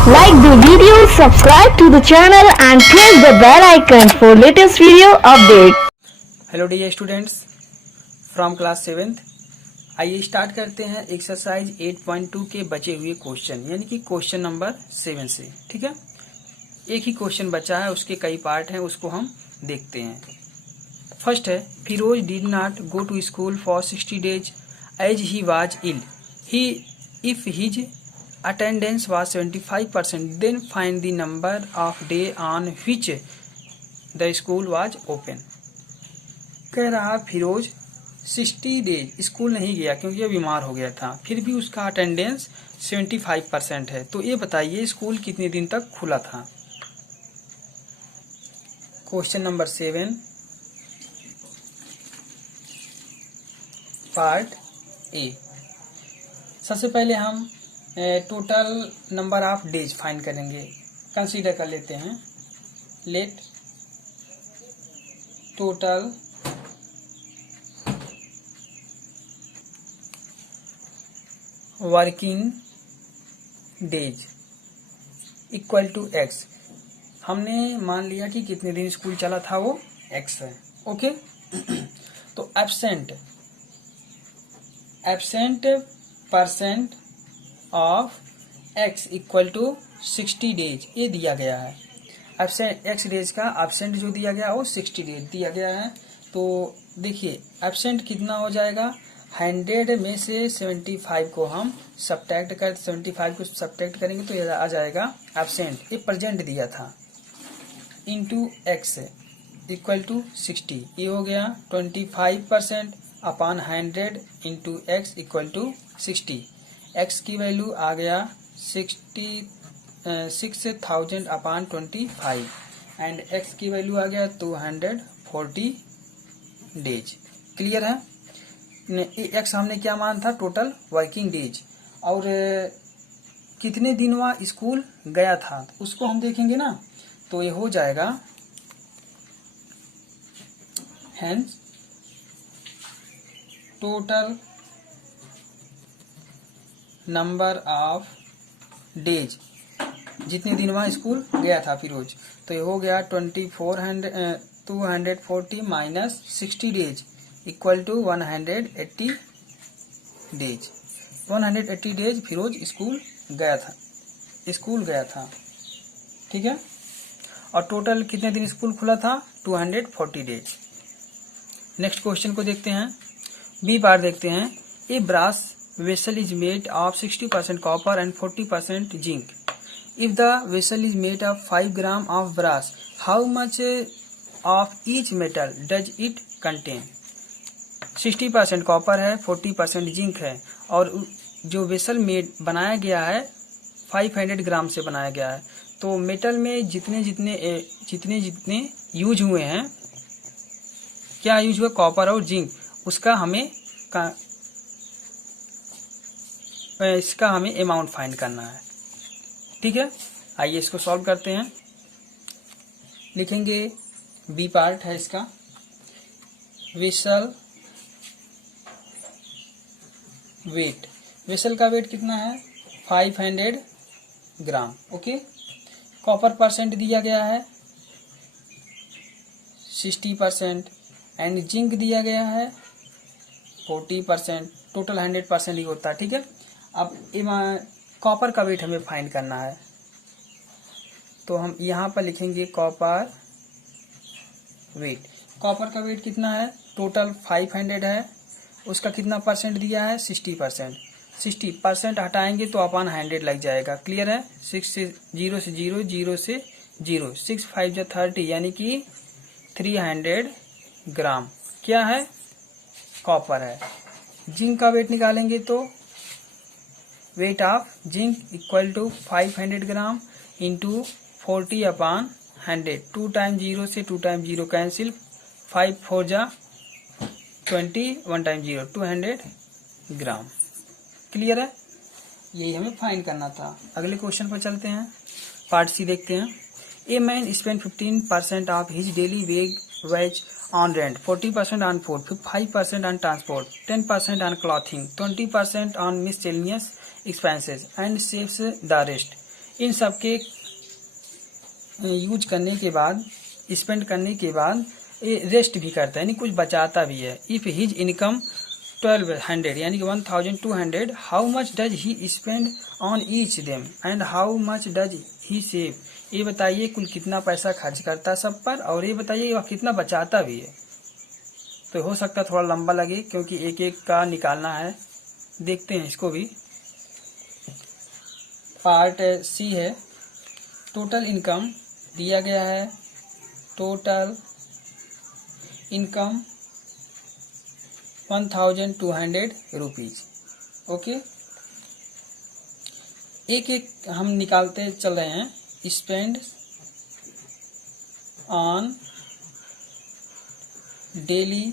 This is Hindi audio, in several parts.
Like the video, subscribe to the channel and press the bell icon for latest video update. Hello dear students from class 7th। आइए स्टार्ट करते हैं एक्सरसाइज 8.2 के बचे हुए क्वेश्चन, यानी कि क्वेश्चन नंबर 7 से। ठीक है, एक ही क्वेश्चन बचा है, उसके कई पार्ट हैं, उसको हम देखते हैं। फर्स्ट है, Firoz did not go to school for 60 days as he was ill. He if his attendance was 75%, then find the number of day on which the school was open। कह रहा फिरोज 60 डेज स्कूल नहीं गया क्योंकि वह बीमार हो गया था, फिर भी उसका अटेंडेंस 75% है। तो ये बताइए स्कूल कितने दिन तक खुला था। Question number 7 part A. सबसे पहले हम total number of days find करेंगे। कंसीडर कर लेते हैं, let total working days equal to X. हमने मान लिया कि कितने दिन स्कूल चला था, वो एक्स है। ओके तो absent percent of X equal to 60 days ये दिया गया है। एब्सेंट एक्स डेज का एब्सेंट जो दिया गया वो 60 डेज दिया गया है। तो देखिए एब्सेंट कितना हो जाएगा, 100 में से 75 को हम सब्ट्रैक्ट करेंगे तो ये आ जाएगा एब्सेंट, ये प्रेजेंट दिया था, इनटू एक्स इक्वल टू 60। ये हो गया 25% upon 100 into X equal to 60। X की वैल्यू आ गया 6000 अपॉन 25 एंड एक्स की वैल्यू आ गया 240 डेज। क्लियर है। एक्स हमने क्या मान था, टोटल वर्किंग डेज, और कितने दिन वह स्कूल गया था उसको हम देखेंगे ना। तो ये हो जाएगा hence total number of days, जितने दिन वहाँ स्कूल गया था फिरोज, तो ये हो गया 240 minus 60 days equal to 180 days. 180 days Firoz school गया था। ठीक है, और टोटल कितने दिन स्कूल खुला था, 240 डेज। नेक्स्ट क्वेश्चन को देखते हैं, बी पार्ट देखते हैं। ए brass vessel is made of 60% copper and 40% zinc. If the vessel is made of 5 gram of brass, how much of each metal does it contain? 60% copper है, 40% जिंक है, और जो वेसल मेड बनाया गया है 500 ग्राम से बनाया गया है। तो मेटल में जितने जितने यूज हुए हैं, क्या यूज हुआ, कॉपर और जिंक, इसका हमें अमाउंट फाइंड करना है। ठीक है, आइए इसको सॉल्व करते हैं। लिखेंगे बी पार्ट है इसका, वेसल वेट। वेसल का वेट कितना है, 500 ग्राम। ओके, कॉपर परसेंट दिया गया है 60% एंड जिंक दिया गया है 40%, टोटल 100% ही होता है। ठीक है, अब कॉपर का वेट हमें फाइंड करना है, तो हम यहाँ पर लिखेंगे कॉपर वेट। कॉपर का वेट कितना है, टोटल 500 है, उसका कितना परसेंट दिया है, 60%। 60% हटाएंगे तो अपॉन 100 लग जाएगा। क्लियर है, 0 से 0, 6 5 जो 30, यानी कि 300 ग्राम क्या है, कॉपर है। जिंक का वेट निकालेंगे तो weight of zinc equal to 500 gram into 40 upon 100। 2 time 0 से 2 टाइम 0 कैंसिल, 5 4 जा 20, 1 टाइम 0 200 ग्राम। क्लियर है, यही हमें फाइंड करना था। अगले क्वेश्चन पर चलते हैं, पार्ट सी देखते हैं। A man spend 15% of his daily veg on rent, 40% on food, 5% on transport, 10% on clothing, 20% on miscellaneous expenses and saves the rest. इन सब के यूज करने के बाद, स्पेंड करने के बाद ये रेस्ट भी करता है, यानी कुछ बचाता भी है। इफ हिज इनकम 1200 यानी कि 1200, how much does he spend on each them and how much does he save. ये बताइए कुल कितना पैसा खर्च करता है सब पर, और ये बताइए वह कितना बचाता भी है। तो हो सकता है थोड़ा लंबा लगे क्योंकि एक एक का निकालना है। देखते हैं इसको भी। पार्ट सी है, टोटल इनकम दिया गया है। Total income 1200 rupees. ओके, एक एक हम निकालते चल रहे हैं। Spend on daily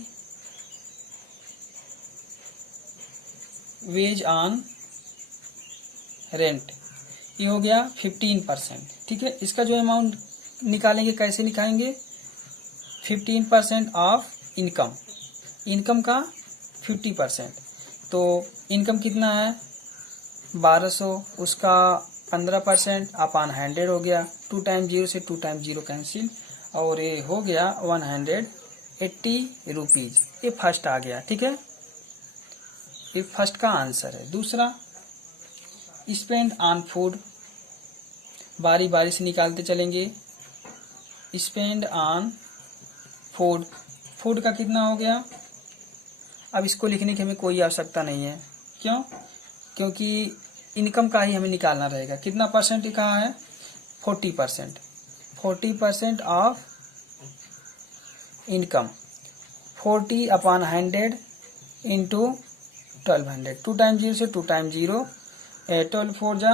veg on rent, ये हो गया 15%। ठीक है, इसका जो अमाउंट निकालेंगे कैसे निकालेंगे? 15% ऑफ इनकम, इनकम का 50%। तो इनकम कितना है? 1200, उसका 15% अपॉन 100 हो गया। 2 टाइम 0 से 2 टाइम 0 कैंसिल, और ये हो गया 180 रुपीज। ये फर्स्ट आ गया। ठीक है, ये फर्स्ट का आंसर है। दूसरा, स्पेंड ऑन फूड, बारी बारी से निकालते चलेंगे। स्पेंड ऑन फूड, फूड का कितना हो गया? अब इसको लिखने की हमें कोई आवश्यकता नहीं है। क्यों? क्योंकि इनकम का ही हमें निकालना रहेगा। कितना परसेंट लिखा है? 40%। 40% of income, 40 upon 100 into 1200। 2 time 0 से 2 टाइम 0, 12 4 जा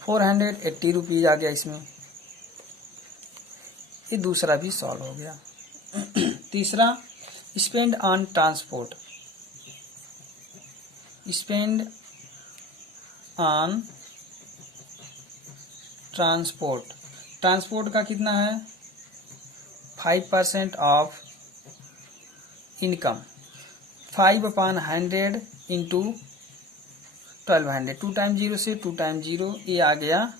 480 रुपीज आ गया इसमें। ये दूसरा भी सॉल्व हो गया। तीसरा, spend on transport, spend on transport, transport का कितना है? 5% of income, 5 upon 100 into 1200। 2 time 0 से 2 टाइम 0, ये आ गया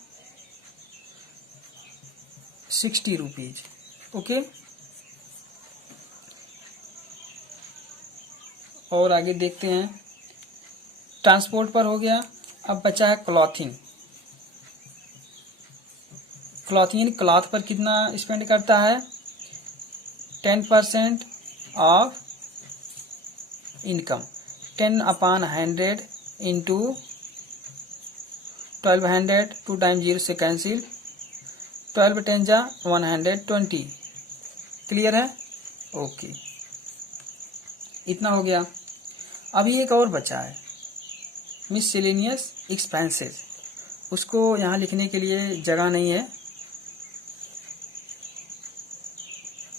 60 रुपीज। ओके, और आगे देखते हैं। ट्रांसपोर्ट पर हो गया। अब बचा है क्लॉथिंग। क्लॉथिंग क्लॉथ पर कितना स्पेंड करता है? 10% of income, 10 upon 100 into 1200। 2 time 0 से कैंसिल, 12 10 जा 120। क्लियर है? ओके, इतना हो गया। अभी एक और बचा है, मिससेलेनियस एक्सपेंसेस। उसको यहाँ लिखने के लिए जगह नहीं है,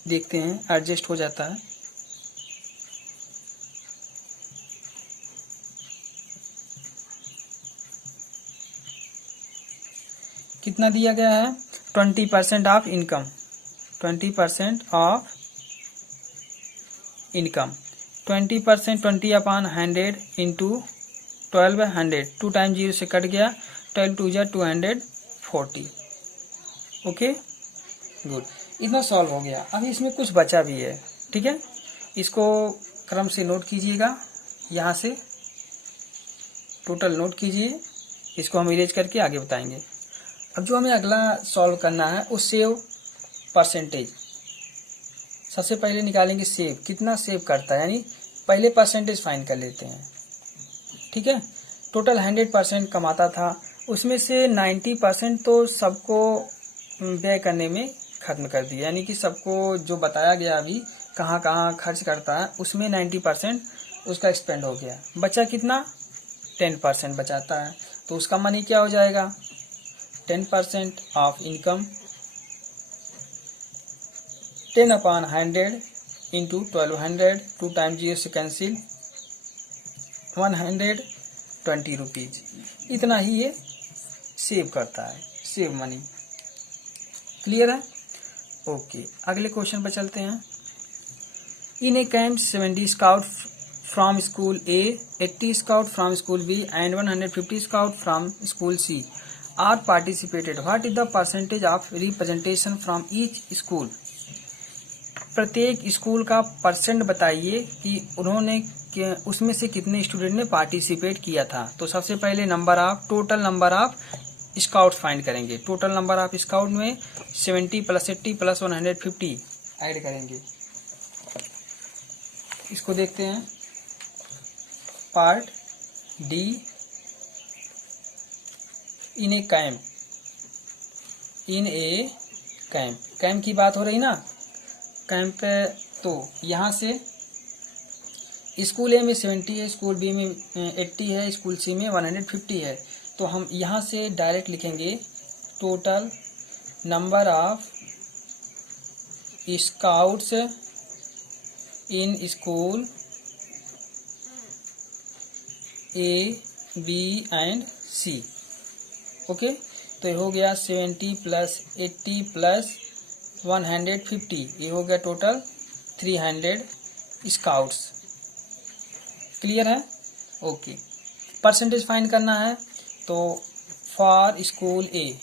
देखते हैं एडजस्ट हो जाता है। कितना दिया गया है? 20% of income, 20% of income, 20%, 20 upon 100 into 1200। 2 time 0 से कट गया, 12 2 जा 240। ओके, गुड, इतना सॉल्व हो गया। अभी इसमें कुछ बचा भी है। ठीक है, इसको क्रम से नोट कीजिएगा, यहाँ से टोटल नोट कीजिए। इसको हम इरेज करके आगे बताएंगे। अब जो हमें अगला सॉल्व करना है वो सेव परसेंटेज। सबसे पहले निकालेंगे सेव, कितना सेव करता है, यानी पहले परसेंटेज फाइंड कर लेते हैं। ठीक है, टोटल 100% कमाता था, उसमें से 90% तो सबको व्यय करने में खत्म कर दिया, यानी कि सबको जो बताया गया अभी कहाँ कहाँ खर्च करता है उसमें 90% उसका एक्सपेंड हो गया। बचा कितना? 10% बचाता है, तो उसका मनी क्या हो जाएगा? 10% of income, 10 upon 100 into 1200। 2 time 0 से कैंसिल, 120 रुपीज। इतना ही ये सेव करता है, सेव मनी। क्लियर है? ओके, अगले क्वेश्चन पर चलते हैं। In a camp 70 scout from school A, 80 scout from school B and 150 scout from school C are participated, what is the percentage of representation from each school. प्रत्येक स्कूल का परसेंट बताइए कि उन्होंने उसमें से कितने स्टूडेंट ने पार्टिसिपेट किया था। तो सबसे पहले number of, total number of scout find करेंगे। टोटल नंबर ऑफ स्काउट में 70 + 80 + 150 ऐड करेंगे। इसको देखते हैं, part D, in a camp, in a camp, camp की बात हो रही ना, कैंप। तो यहाँ से स्कूल ए में 70 है, स्कूल बी में 80 है, स्कूल सी में 150 है। तो हम यहाँ से डायरेक्ट लिखेंगे total number of scouts in school A, B and C. Okay, तो ये हो गया 70 + 80 + 150, ये हो गया टोटल 300 स्काउट्स। क्लियर है? ओके, परसेंटेज फाइंड करना है। तो फॉर स्कूल ए,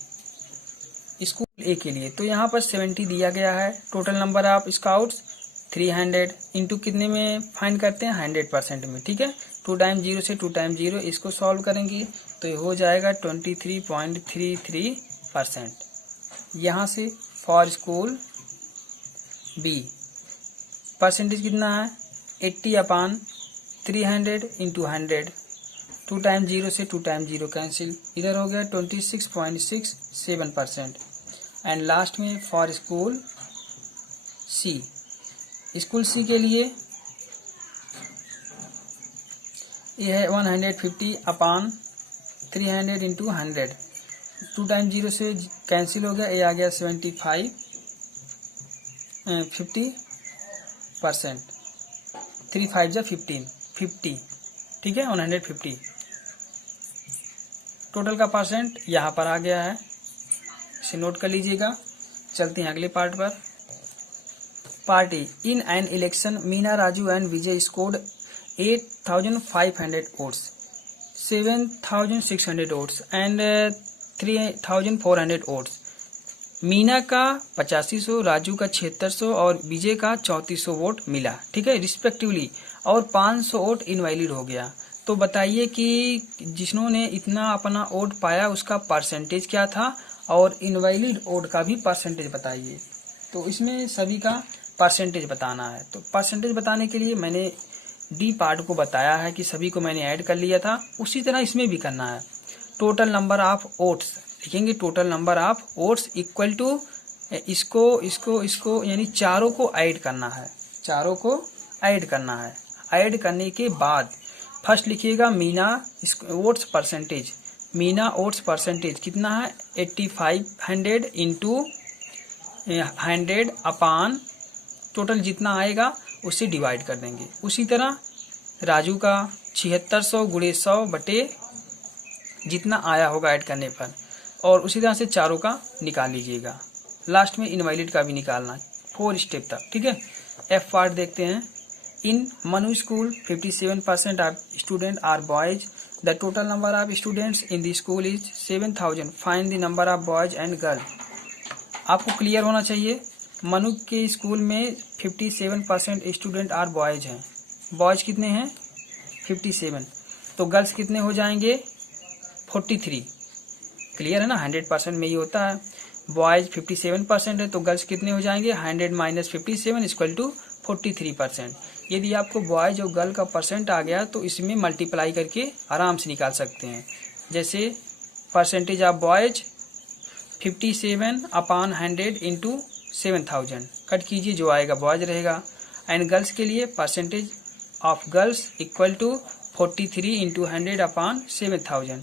स्कूल ए के लिए तो यहाँ पर 70 दिया गया है। Total number of scouts 300 into कितने में फाइंड करते हैं, 100% में। ठीक है, 2 टाइम 0 से 2 टाइम 0, इसको सॉल्व करेंगे तो ये हो जाएगा 23.33%। यहाँ से फॉर स्कूल बी परसेंटेज कितना है, 80/300 इंटू 100, 2 टाइम 0 से 2 टाइम 0 कैंसिल, इधर हो गया 26.67%। एंड लास्ट में फॉर स्कूल सी, स्कूल सी के लिए ये है 150/300 इंटू 100, 2 टाइम 0 से कैंसिल हो गया, ये आ गया 50%। % 3 5 जा 50, ठीक है, 150। टोटल का परसेंट यहाँ पर आ गया है, इसे नोट कर लीजिएगा। चलते हैं अगले पार्ट पर। Part A, in an election Meena, Raju and Vijay scored 8,500 votes, 7,600 votes and 3,400 votes। Meena का 8500, राजू का 7600 और विजय का 3400 वोट मिला, ठीक है, रिस्पेक्टिवली, और 500 वोट इनवैलिड हो गया। तो बताइए कि जिन्होंने इतना अपना वोट पाया उसका परसेंटेज क्या था, और इनवैलिड वोट का भी परसेंटेज बताइए। तो इसमें सभी का परसेंटेज बताना है। तो परसेंटेज बताने के लिए मैंने डी पार्ट को बताया है कि सभी को मैंने ऐड कर लिया था, उसी तरह इसमें भी करना है। टोटल नंबर ऑफ वोट्स लिखेंगे, total number of votes equal to इसको यानी चारों को ऐड करना है, चारों को ऐड करना है। ऐड करने के बाद फर्स्ट लिखिएगा Meena votes percentage, Meena votes percentage कितना है, 8500 इंटू 100 अपान टोटल जितना आएगा उससे डिवाइड कर देंगे। उसी तरह राजू का 7600 × 100 बटे जितना आया होगा ऐड करने पर, और उसी तरह से चारों का निकाल लीजिएगा। लास्ट में इनवैलिड का भी निकालना, 4 स्टेप तक, ठीक है। एफ पार्ट देखते हैं। In Manu school 57% of student are boys, the total number of students in the school is 7000, find the number of boys and girl. आपको क्लियर होना चाहिए, मनु के स्कूल में 57% स्टूडेंट आर बॉयज हैं। बॉयज कितने हैं, 57, तो गर्ल्स कितने हो जाएंगे, 43। क्लियर है ना, 100% में ही होता है। बॉयज 57% है तो गर्ल्स कितने हो जाएंगे, 100 - 57 = 43%। यदि आपको बॉयज और गर्ल का परसेंट आ गया तो इसमें मल्टीप्लाई करके आराम से निकाल सकते हैं। जैसे percentage of boys 57/100 into 7000, cut कीजिए, जो आएगा बॉयज रहेगा। एंड गर्ल्स के लिए percentage of girls equal to 43 into 100/7000,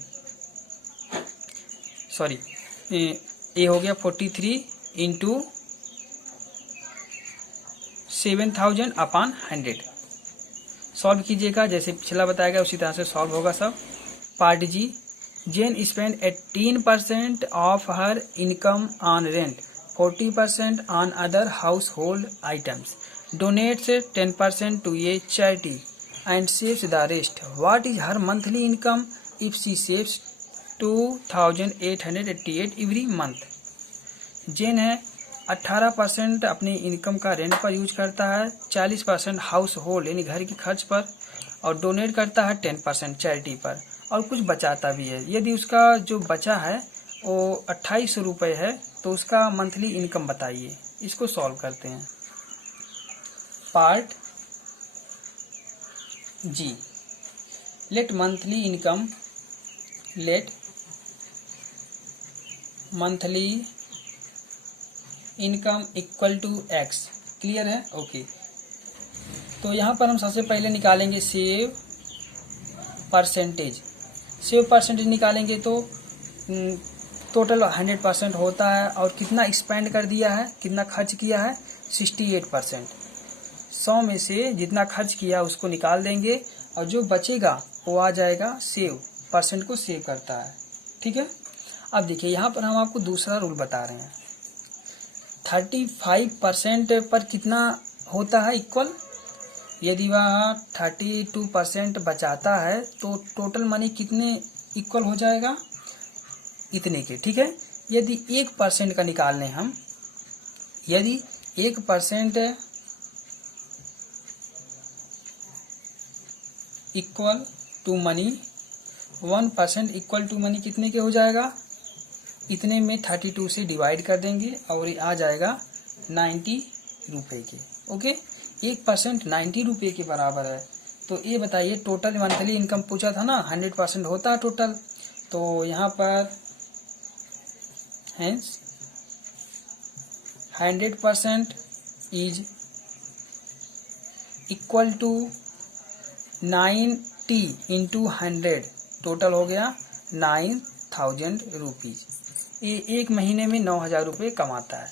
sorry ये हो गया 43 इंटू 7000/100। सॉल्व कीजिएगा, जैसे पिछला बताया गया उसी तरह से सॉल्व होगा सब। Part G, Jane spend 18% of her income on rent, 40% on other house होल्ड आइटम्स, items 10% to a charity and saves the rest. What is her monthly income if she saves 2888 every month. Jane है 18% अपनी इनकम का रेंट पर यूज करता है, 40% हाउस होल्ड यानी घर के खर्च पर, और डोनेट करता है 10% चैरिटी पर, और कुछ बचाता भी है। यदि उसका जो बचा है वो 2800 रुपये है तो उसका मंथली इनकम बताइए। इसको सॉल्व करते हैं। Part G, let monthly income equal to X. Clear है? ओके। तो यहाँ पर हम सबसे पहले निकालेंगे सेव परसेंटेज। सेव परसेंटेज निकालेंगे तो टोटल 100% होता है, और कितना एक्सपेंड कर दिया है, कितना खर्च किया है, 68%। 100 में से जितना खर्च किया उसको निकाल देंगे, और जो बचेगा वो आ जाएगा सेव, परसेंट को सेव करता है। ठीक है। अब देखिए यहाँ पर हम आपको दूसरा रूल बता रहे हैं। 35% पर कितना होता है इक्वल। यदि वह 32% बचाता है तो टोटल मनी कितने इक्वल हो जाएगा, इतने के। ठीक है। यदि 1% का निकाल लें हम, यदि 1% equal to money, 1% equal to money कितने के हो जाएगा, इतने में 32 से डिवाइड कर देंगे और ये आ जाएगा 90 रुपये के। ओके। 1% 90 रुपये के बराबर है। तो ये बताइए टोटल मंथली इनकम पूछा था ना, 100% होता है टोटल। तो यहाँ पर hence 100% is equal to 90 into 100, टोटल हो गया 9000 रुपीज। ये एक महीने में 9000 रुपये कमाता है।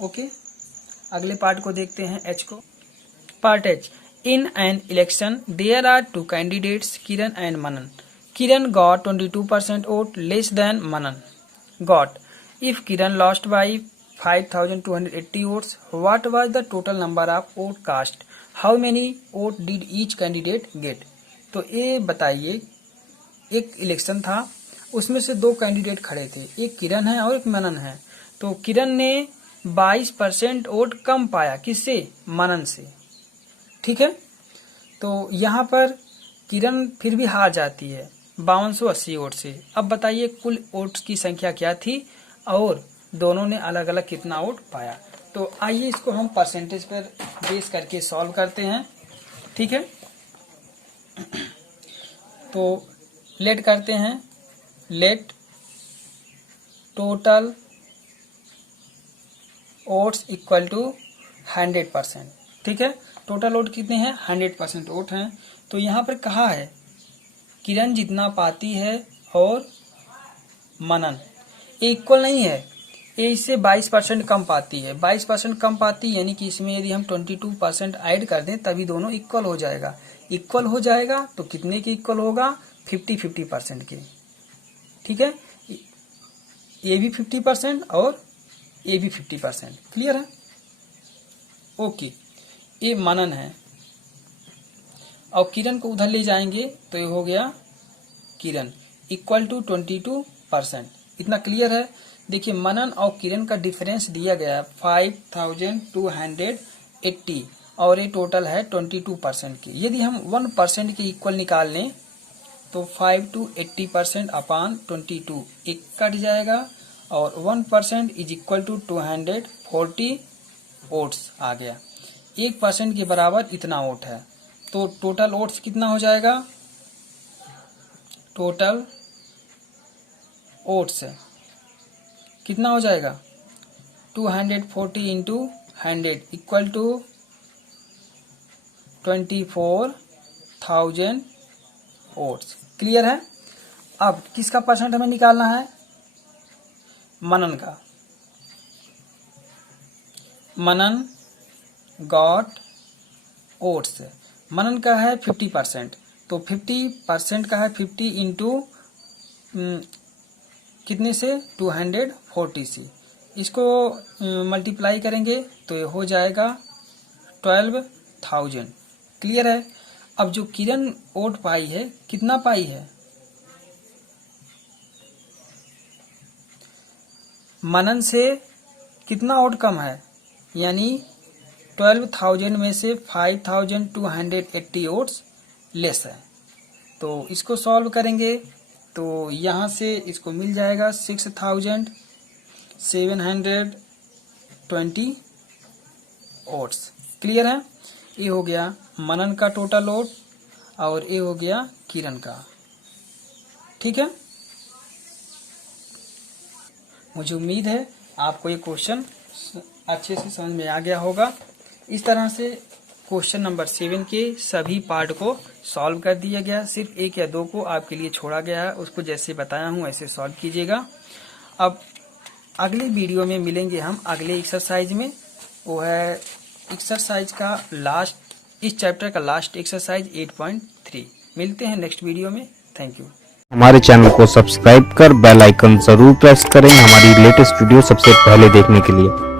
ओके। अगले पार्ट को देखते हैं, एच को। Part H. In an election there are two candidates, Kiran and Manan. Kiran got 22% vote less than Manan got. If Kiran lost by 5280 votes, what was the total number of vote cast, how many vote did each candidate get. तो ये बताइए, एक इलेक्शन था, उसमें से दो कैंडिडेट खड़े थे, एक किरण है और एक मनन है। तो किरण ने 22% वोट कम पाया, किससे, मनन से। ठीक है। तो यहाँ पर किरण फिर भी हार जाती है 5280 वोट से। अब बताइए कुल वोट्स की संख्या क्या थी और दोनों ने अलग अलग कितना वोट पाया। तो आइए इसको हम परसेंटेज पर बेस करके सॉल्व करते हैं। ठीक है। तो लेट करते हैं, let total votes equal to 100%। ठीक है। टोटल वोट कितने हैं, 100% वोट हैं। तो यहाँ पर कहा है किरण जितना पाती है और मनन, इक्वल नहीं है, ये इससे 22% कम पाती है। 22% कम पाती है, यानी कि इसमें यदि हम 22% ऐड कर दें तभी दोनों इक्वल हो जाएगा। इक्वल हो जाएगा तो कितने के इक्वल होगा, 50-50% के। ठीक है। ये भी 50% और ये भी 50%। क्लियर है? ओके। ये मनन है और किरण को उधर ले जाएंगे तो ये हो गया किरण इक्वल टू 22%। इतना क्लियर है? देखिए मनन और किरण का डिफरेंस दिया गया 5280 और ये टोटल है 22% की। यदि हम 1% के इक्वल निकाल लें तो 5 to 80% अपान 22 एक कट जाएगा और 1% इज इक्वल टू 240 वोट्स आ गया। 1% के बराबर इतना वोट है। तो टोटल वोट्स कितना हो जाएगा, टोटल वोट्स कितना हो जाएगा, 240 into 100 equal to 24,000 votes. Clear है? अब किसका परसेंट हमें निकालना है, मनन का। मनन गॉट वोट्स, मनन का है 50%, तो 50% का है 50 इंटू कितने से, 240 से। इसको मल्टीप्लाई करेंगे तो ये हो जाएगा 12,000। क्लियर है? अब जो किरण वोट पाई है, कितना पाई है, मनन से कितना ओड कम है, यानी 12,000 में से 5,280 ओड्स लेस है। तो इसको सॉल्व करेंगे तो यहाँ से इसको मिल जाएगा 6,720 ओड्स। क्लियर है? ये हो गया मनन का टोटल ओड और ये हो गया किरण का। ठीक है, मुझे उम्मीद है आपको ये क्वेश्चन अच्छे से समझ में आ गया होगा। इस तरह से क्वेश्चन नंबर 7 के सभी पार्ट को सॉल्व कर दिया गया। सिर्फ 1 या 2 को आपके लिए छोड़ा गया है, उसको जैसे बताया हूँ ऐसे सॉल्व कीजिएगा। अब अगले वीडियो में मिलेंगे हम अगले एक्सरसाइज में, वो है एक्सरसाइज का लास्ट, इस चैप्टर का लास्ट एक्सरसाइज 8.3। मिलते हैं नेक्स्ट वीडियो में। Thank you. हमारे चैनल को सब्सक्राइब कर बेल आइकन जरूर प्रेस करें हमारी लेटेस्ट वीडियो सबसे पहले देखने के लिए।